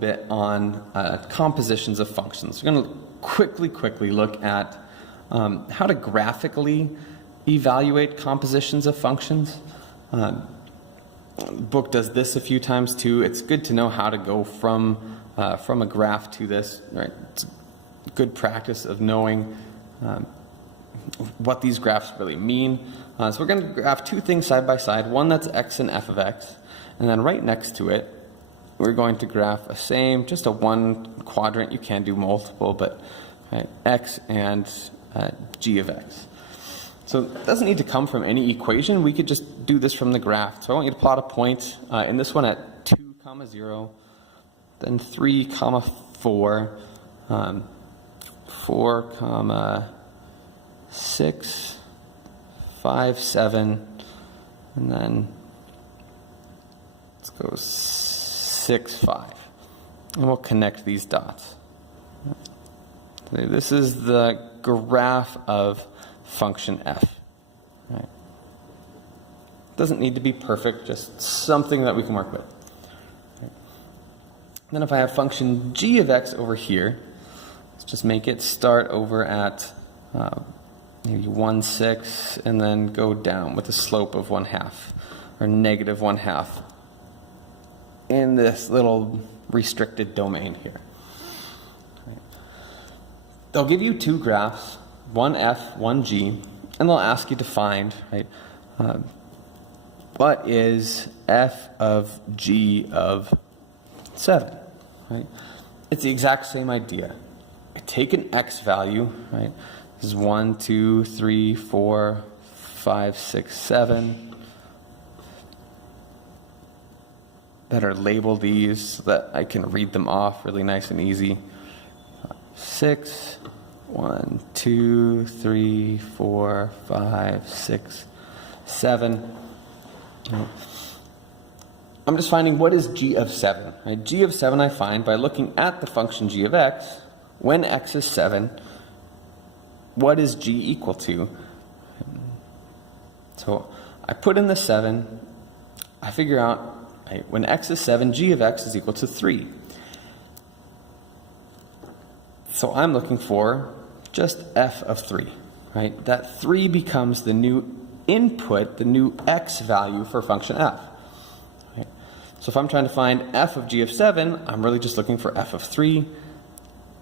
bit on compositions of functions. We're going to quickly look at how to graphically evaluate compositions of functions. The book does this a few times too. It's good to know how to go from a graph to this. Right? It's good practice of knowing what these graphs really mean. So we're going to graph two things side by side, one that's x and f of x, and then right next to it we're going to graph just a one quadrant. You can do multiple, but right, x and g of x. So it doesn't need to come from any equation. We could just do this from the graph. So I want you to plot a point in this one at 2, 0, then 3, 4, 4, 6, 5, 7, and then let's go 6, 5. And we'll connect these dots. So this is the graph of function f. Right. Doesn't need to be perfect, just something that we can work with. Right. Then if I have function g of x over here, let's just make it start over at maybe 1, 6, and then go down with a slope of 1/2 or negative 1/2 in this little restricted domain here. Right. They'll give you two graphs, one f, one g, and they'll ask you to find, right, what is f of g of 7, right? It's the exact same idea. I take an x value, right? This is 1, 2, 3, 4, 5, 6, 7. Better label these so that I can read them off really nice and easy. 6, 1, 2, 3, 4, 5, 6, 7. I'm just finding what is g of 7. Right? G of 7 I find by looking at the function g of x. When x is 7, what is g equal to? So I put in the 7. I figure out, right, when x is 7, g of x is equal to 3. So I'm looking for just f of 3, right? That 3 becomes the new input, the new x value for function f. Right? So if I'm trying to find f of g of 7, I'm really just looking for f of 3.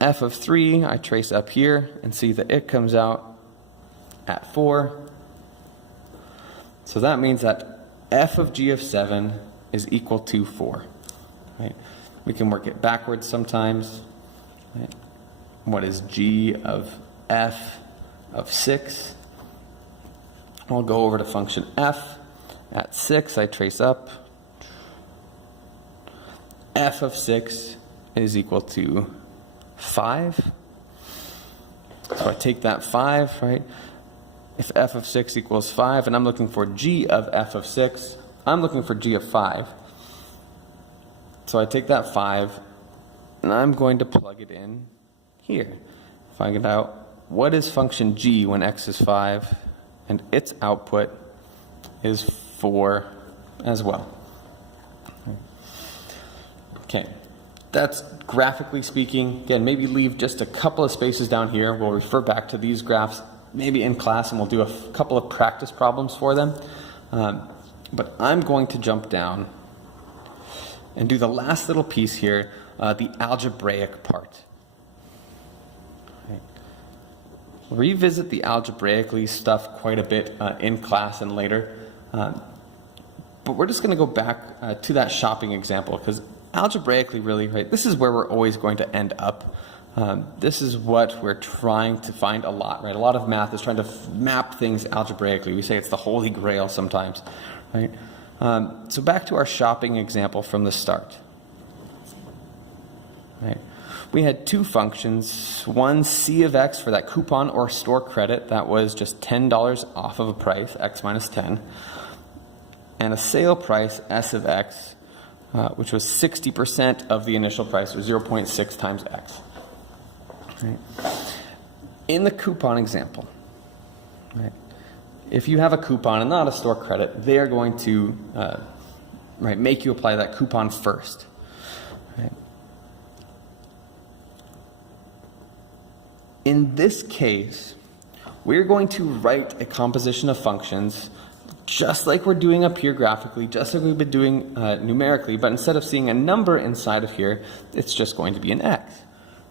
F of 3, I trace up here and see that it comes out at 4. So that means that f of g of 7 is equal to 4. Right? We can work it backwards sometimes. Right? What is g of f of 6? I'll go over to function f. At 6, I trace up. F of 6 is equal to 5. So I take that 5, right? If f of 6 equals 5, and I'm looking for g of f of 6, I'm looking for g of 5. So I take that 5, and I'm going to plug it in here. Find out what is function g when x is 5, and its output is 4 as well. Okay, that's graphically speaking. Again, maybe leave just a couple of spaces down here. We'll refer back to these graphs maybe in class, and we'll do a couple of practice problems for them. But I'm going to jump down and do the last little piece here, the algebraic part. We'll revisit the algebraically stuff quite a bit in class and later. But we're just going to go back to that shopping example, because algebraically really, right, this is where we're always going to end up. This is what we're trying to find a lot, right? A lot of math is trying to map things algebraically. We say it's the holy grail sometimes, right? So back to our shopping example from the start. Right. We had two functions, one c of x for that coupon or store credit that was just $10 off of a price, x minus 10, and a sale price, s of x, which was 60% of the initial price, or 0.6 times x. Right. In the coupon example, right, if you have a coupon and not a store credit, they are going to make you apply that coupon first. Right. in this case, we're going to write a composition of functions just like we're doing up here graphically, just like we've been doing numerically, but instead of seeing a number inside of here, it's just going to be an x.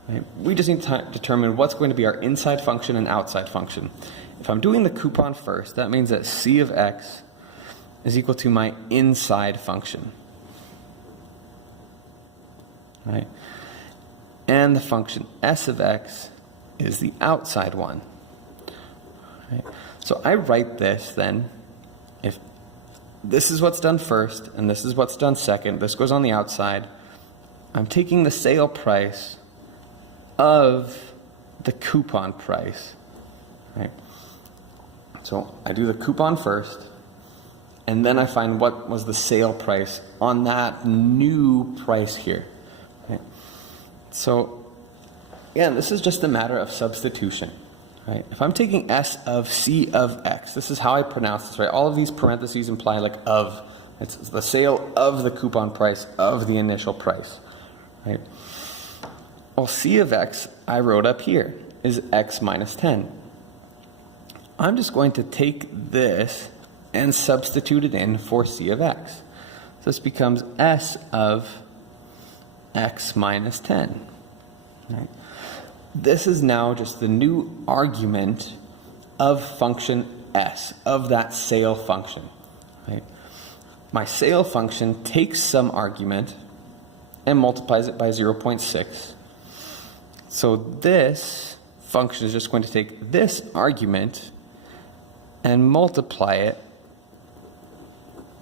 Right? We just need to determine what's going to be our inside function and outside function. If I'm doing the coupon first, that means that c of x is equal to my inside function. Right? And the function s of x is the outside one. Right? So I write this then, if this is what's done first and this is what's done second, this goes on the outside, I'm taking the sale price of the coupon price. Right? So I do the coupon first, and then I find what was the sale price on that new price here. Right? So again, this is just a matter of substitution. Right? If I'm taking s of c of x, this is how I pronounce this, right? All of these parentheses imply like of. It's the sale of the coupon price of the initial price. Right? Well, c of x I wrote up here is x minus 10. I'm just going to take this and substitute it in for c of x. So this becomes s of x minus 10. Right? This is now just the new argument of function s, of that sale function. Right? My sale function takes some argument and multiplies it by 0.6. So this function is just going to take this argument and multiply it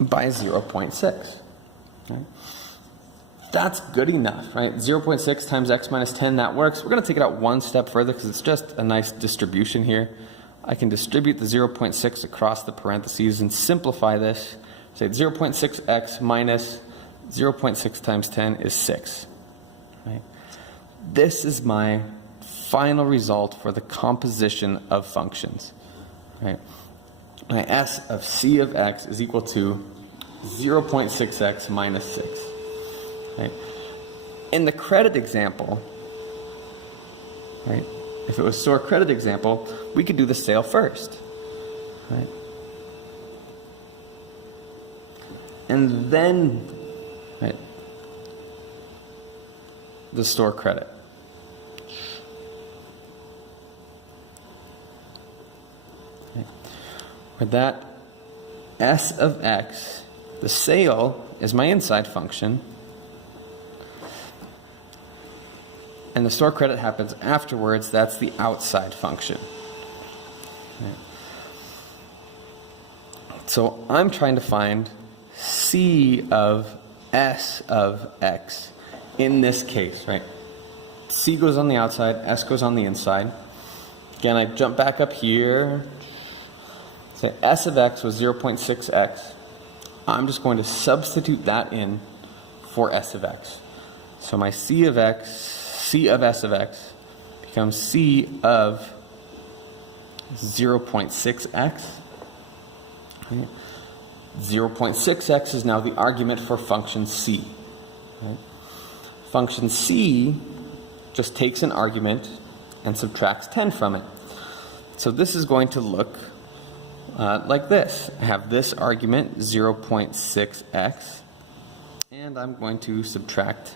by 0.6. Right? That's good enough, right? 0.6 times x minus 10, that works. We're going to take it out one step further because it's just a nice distribution here. I can distribute the 0.6 across the parentheses and simplify this. Say 0.6x minus 0.6 times 10 is 6. Right? This is my final result for the composition of functions. Right? My s of c of x is equal to 0.6x minus 6. Right? In the credit example, right, if it was store credit example, we could do the sale first. Right? And then, right, the store credit. Right? With that, s of x, the sale is my inside function, and the store credit happens afterwards. That's the outside function. Right. So I'm trying to find c of s of x in this case, right? C goes on the outside, s goes on the inside. Again, I jump back up here. Say s of x was 0.6x. I'm just going to substitute that in for s of x. So my c of x, c of s of x becomes c of 0.6x. Okay. 0.6x is now the argument for function c. Right? Function c just takes an argument and subtracts 10 from it. So this is going to look like this. I have this argument, 0.6x, and I'm going to subtract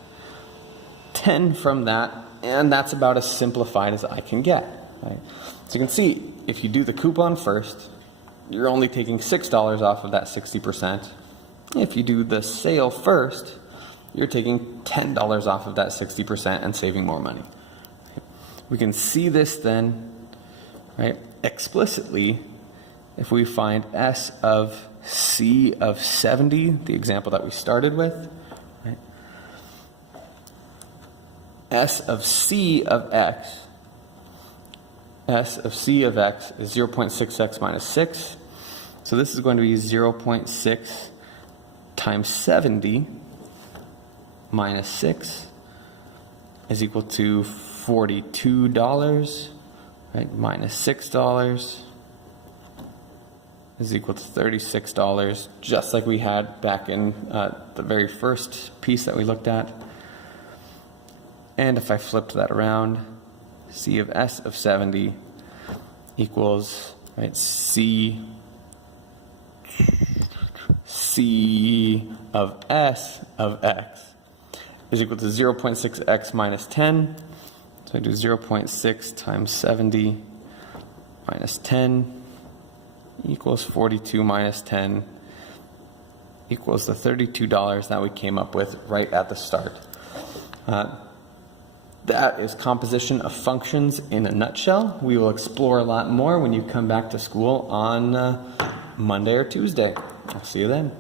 10 from that, and that's about as simplified as I can get. Right? So you can see, if you do the coupon first, you're only taking $6 off of that 60%. If you do the sale first, you're taking $10 off of that 60% and saving more money. We can see this then, right, explicitly if we find s of c of 70, the example that we started with. Right? S of c of x, s of c of x is 0.6x minus 6. So this is going to be 0.6 times 70 minus 6 is equal to $42, right? Minus $6 is equal to $36, just like we had back in the very first piece that we looked at. And if I flipped that around, C of S of 70 equals, right, C of S of X is equal to 0.6x minus 10. So I do 0.6 times 70 minus 10 equals 42 minus 10 equals the $32 that we came up with right at the start. That is composition of functions in a nutshell. We will explore a lot more when you come back to school on Monday or Tuesday. I'll see you then.